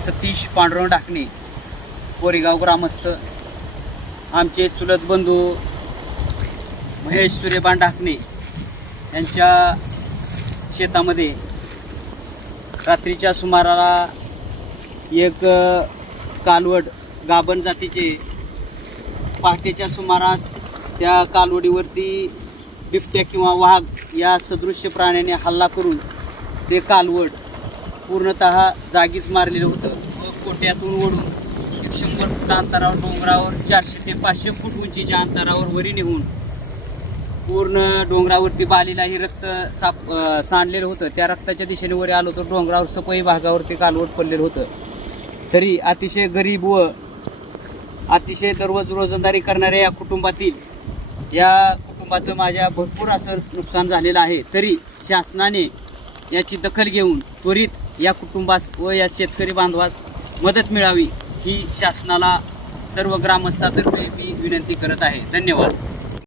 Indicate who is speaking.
Speaker 1: सतीश पांडुरंग ढाकणे कोरेगाव ग्रामस्थ आमचे चुलत बंधू महेश सूर्यबान ढाकणे यांच्या शेतामध्ये रात्रीच्या सुमाराला एक कालवड गाभण जातीचे पहाटेच्या सुमारास त्या कालवडीवरती बिबट्या किंवा वाघ या सदृश्य प्राण्याने हल्ला करून ते कालवड पूर्णत जागीच मारलेलं होतं. व कोट्यातून ओढून एक शंभर फूट अंतरावर डोंगरावर चारशे ते पाचशे फूट उंचीच्या अंतरावर वरी नेऊन पूर्ण डोंगरावरती बालीलाही रक्त साप सांडलेलं होतं. त्या रक्ताच्या दिशेने वर आलो तर डोंगरावर सपई भागावरती कालवट पडलेलं होतं. तरी अतिशय गरीब व अतिशय दररोज रोजंदारी करणाऱ्या या कुटुंबातील या कुटुंबाचं माझ्या भरपूर असं नुकसान झालेलं आहे. तरी शासनाने याची दखल घेऊन त्वरित या कुटुंबास व या शेतकरी बांधवास मदत मिळावी ही शासनाला सर्व ग्रामस्थातर्फे मी विनंती करत आहे. धन्यवाद.